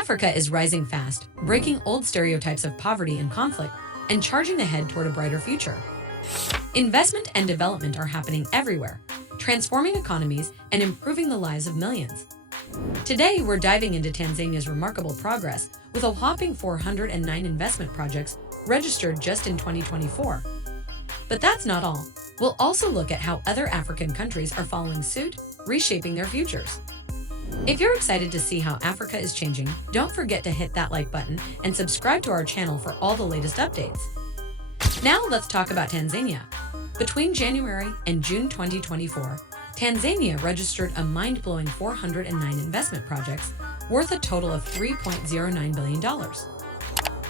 Africa is rising fast, breaking old stereotypes of poverty and conflict, and charging ahead toward a brighter future. Investment and development are happening everywhere, transforming economies and improving the lives of millions. Today, we're diving into Tanzania's remarkable progress with a whopping 409 investment projects registered just in 2024. But that's not all. We'll also look at how other African countries are following suit, reshaping their futures. If you're excited to see how Africa is changing, don't forget to hit that like button and subscribe to our channel for all the latest updates. Now let's talk about Tanzania. Between January and June 2024, Tanzania registered a mind-blowing 409 investment projects worth a total of $3.09 billion.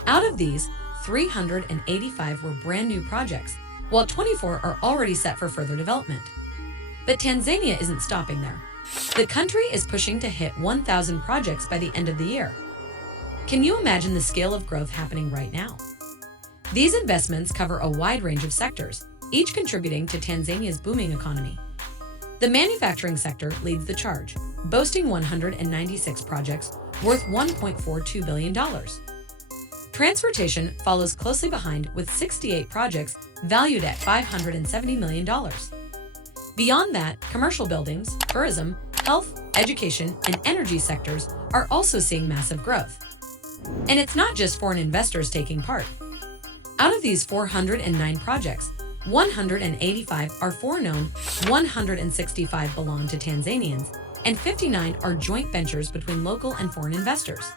Out of these, 385 were brand new projects, while 24 are already set for further development. But Tanzania isn't stopping there. The country is pushing to hit 1,000 projects by the end of the year. Can you imagine the scale of growth happening right now? These investments cover a wide range of sectors, each contributing to Tanzania's booming economy. The manufacturing sector leads the charge, boasting 196 projects worth $1.42 billion. Transportation follows closely behind with 68 projects valued at $570 million. Beyond that, commercial buildings, tourism, health, education, and energy sectors are also seeing massive growth. And it's not just foreign investors taking part. Out of these 409 projects, 185 are foreign-owned, 165 belong to Tanzanians, and 59 are joint ventures between local and foreign investors.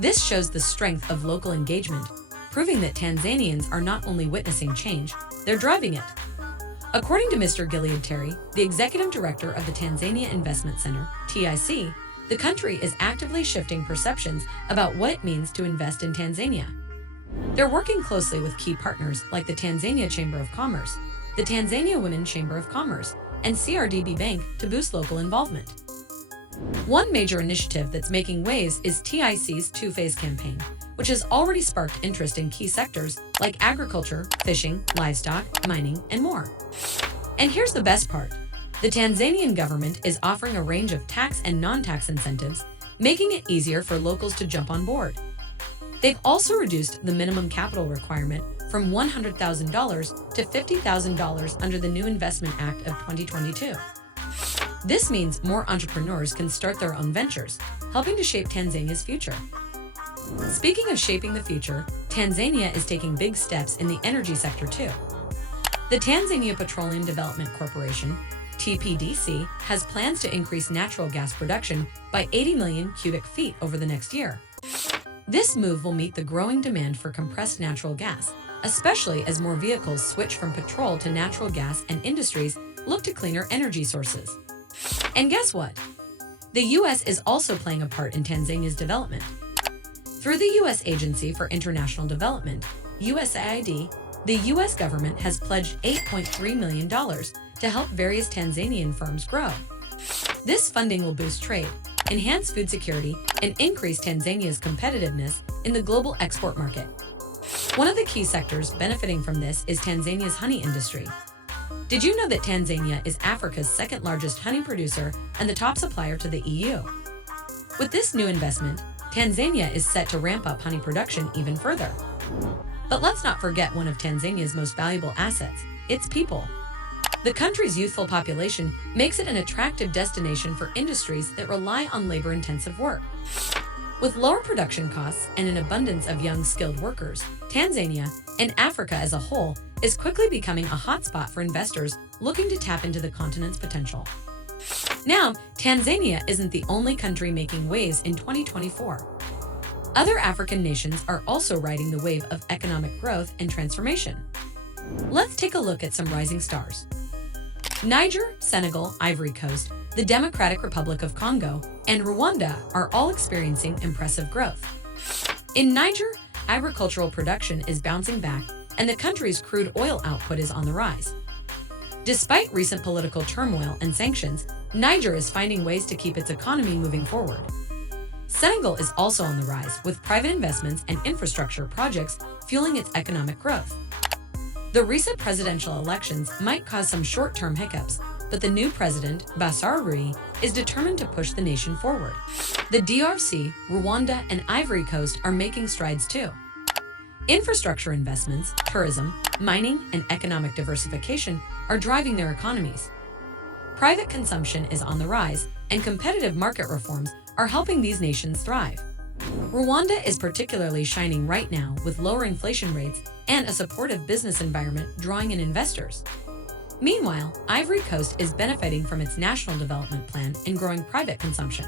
This shows the strength of local engagement, proving that Tanzanians are not only witnessing change, they're driving it. According to Mr. Gilead Terry, the executive director of the Tanzania Investment Center, TIC, the country is actively shifting perceptions about what it means to invest in Tanzania. They're working closely with key partners like the Tanzania Chamber of Commerce, the Tanzania Women Chamber of Commerce, and CRDB Bank to boost local involvement. One major initiative that's making waves is TIC's two-phase campaign, which has already sparked interest in key sectors like agriculture, fishing, livestock, mining, and more. And here's the best part. The Tanzanian government is offering a range of tax and non-tax incentives, making it easier for locals to jump on board. They've also reduced the minimum capital requirement from $100,000 to $50,000 under the new Investment Act of 2022. This means more entrepreneurs can start their own ventures, helping to shape Tanzania's future. Speaking of shaping the future, Tanzania is taking big steps in the energy sector too. The Tanzania Petroleum Development Corporation, TPDC, has plans to increase natural gas production by 80 million cubic feet over the next year. This move will meet the growing demand for compressed natural gas, especially as more vehicles switch from petrol to natural gas and industries look to cleaner energy sources. And guess what? The U.S. is also playing a part in Tanzania's development. Through the U.S. Agency for International Development, USAID, the U.S. government has pledged $8.3 million to help various Tanzanian firms grow. This funding will boost trade, enhance food security, and increase Tanzania's competitiveness in the global export market. One of the key sectors benefiting from this is Tanzania's honey industry. Did you know that Tanzania is Africa's second largest honey producer and the top supplier to the EU? With this new investment, Tanzania is set to ramp up honey production even further. But let's not forget one of Tanzania's most valuable assets, its people. The country's youthful population makes it an attractive destination for industries that rely on labor-intensive work. With lower production costs and an abundance of young skilled workers, Tanzania, and Africa as a whole, is quickly becoming a hotspot for investors looking to tap into the continent's potential. Now, Tanzania isn't the only country making waves in 2024. Other African nations are also riding the wave of economic growth and transformation. Let's take a look at some rising stars. Niger, Senegal, Ivory Coast, the Democratic Republic of Congo, and Rwanda are all experiencing impressive growth. In Niger, agricultural production is bouncing back, and the country's crude oil output is on the rise. Despite recent political turmoil and sanctions, Niger is finding ways to keep its economy moving forward. Senegal is also on the rise, with private investments and infrastructure projects fueling its economic growth. The recent presidential elections might cause some short-term hiccups, but the new president, Bassirou, is determined to push the nation forward. The DRC, Rwanda, and Ivory Coast are making strides too. Infrastructure investments, tourism, mining, and economic diversification are driving their economies. Private consumption is on the rise, and competitive market reforms are helping these nations thrive. Rwanda is particularly shining right now with lower inflation rates and a supportive business environment drawing in investors. Meanwhile, Ivory Coast is benefiting from its national development plan and growing private consumption.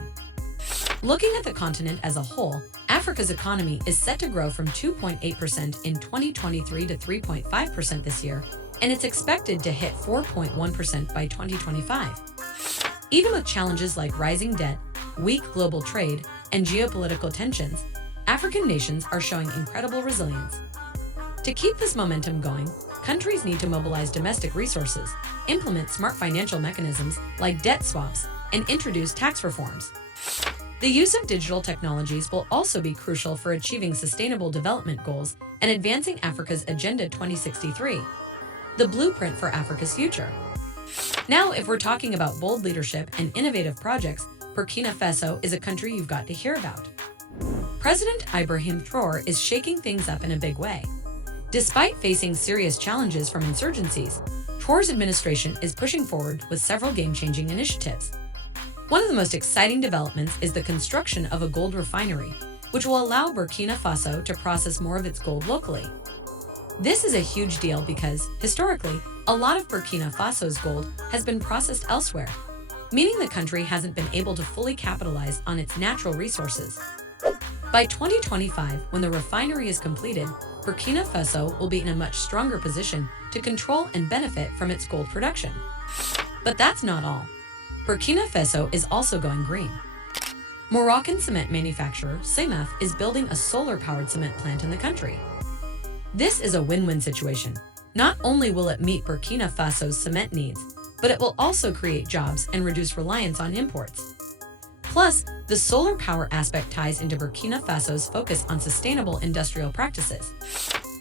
Looking at the continent as a whole, Africa's economy is set to grow from 2.8% in 2023 to 3.5% this year, and it's expected to hit 4.1% by 2025. Even with challenges like rising debt, weak global trade, and geopolitical tensions, African nations are showing incredible resilience. To keep this momentum going, countries need to mobilize domestic resources, implement smart financial mechanisms like debt swaps, and introduce tax reforms. The use of digital technologies will also be crucial for achieving sustainable development goals and advancing Africa's Agenda 2063, the blueprint for Africa's future. Now, if we're talking about bold leadership and innovative projects, Burkina Faso is a country you've got to hear about. President Ibrahim Traoré is shaking things up in a big way. Despite facing serious challenges from insurgencies, Traoré's administration is pushing forward with several game-changing initiatives. One of the most exciting developments is the construction of a gold refinery, which will allow Burkina Faso to process more of its gold locally. This is a huge deal because, historically, a lot of Burkina Faso's gold has been processed elsewhere, meaning the country hasn't been able to fully capitalize on its natural resources. By 2025, when the refinery is completed, Burkina Faso will be in a much stronger position to control and benefit from its gold production. But that's not all. Burkina Faso is also going green. Moroccan cement manufacturer Semaf is building a solar-powered cement plant in the country. This is a win-win situation. Not only will it meet Burkina Faso's cement needs, but it will also create jobs and reduce reliance on imports. Plus, the solar power aspect ties into Burkina Faso's focus on sustainable industrial practices.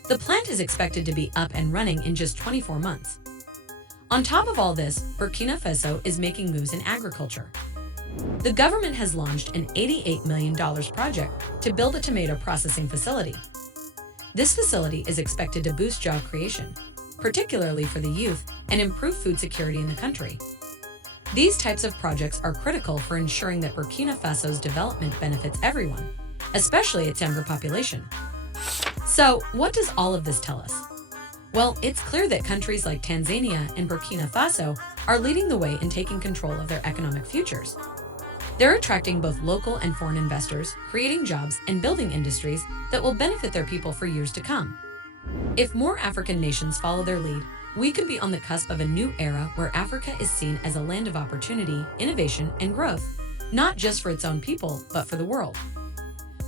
The plant is expected to be up and running in just 24 months. On top of all this, Burkina Faso is making moves in agriculture. The government has launched an $88 million project to build a tomato processing facility. This facility is expected to boost job creation, particularly for the youth, and improve food security in the country. These types of projects are critical for ensuring that Burkina Faso's development benefits everyone, especially its younger population. So, what does all of this tell us? Well, it's clear that countries like Tanzania and Burkina Faso are leading the way in taking control of their economic futures. They're attracting both local and foreign investors, creating jobs and building industries that will benefit their people for years to come. If more African nations follow their lead, we could be on the cusp of a new era where Africa is seen as a land of opportunity, innovation, and growth, not just for its own people, but for the world.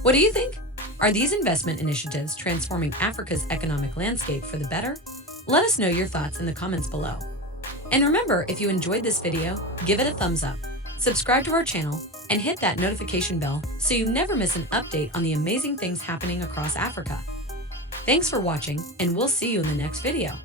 What do you think? Are these investment initiatives transforming Africa's economic landscape for the better? Let us know your thoughts in the comments below. And remember, if you enjoyed this video, give it a thumbs up, subscribe to our channel, and hit that notification bell so you never miss an update on the amazing things happening across Africa. Thanks for watching, and we'll see you in the next video.